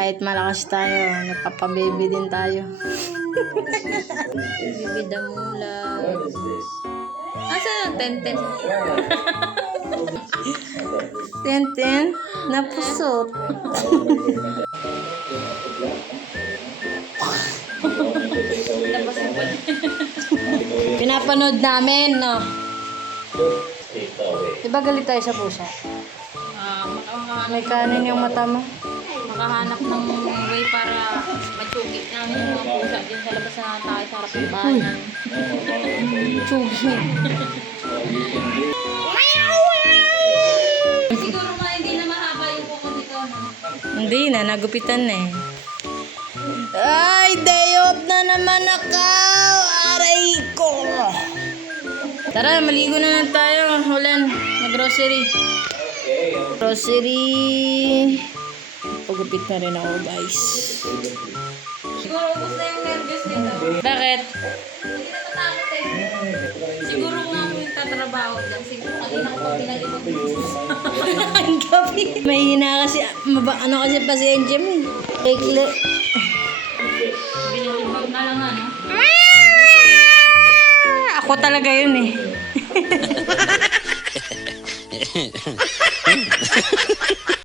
kahit malakas tayo, nagpapababy din tayo. Baby Damula. Asa yung Tenten? Tenten? Napusot. Pinapanood namin, no? Diba galit tayo sa pusa? May kanin yung mata mo. Makahanap ng way para matsugit namin yung mga pusa dyan sa labas na tayo sa harap ng bahay. Chugi. Siguro nga hindi na mahaba yung kuko dito. Hindi na, nagupitan na eh. Ay, day off na naman ako! Aray ko! Tara, maligo na lang tayo. Ulan, mag-grocery. Grocery. Pagupit na rin ako, guys. Siguro ubos na yung nervous nito. Bakit? Hindi natatakot eh. Siguro kung ako yung tatrabaho dyan, siguro kanina ko pa pinag-ibag Ang gabi. May hina kasi, ano kasi pasensya mo. Ekle. Binalibag na lang ano. Ako talaga yun eh.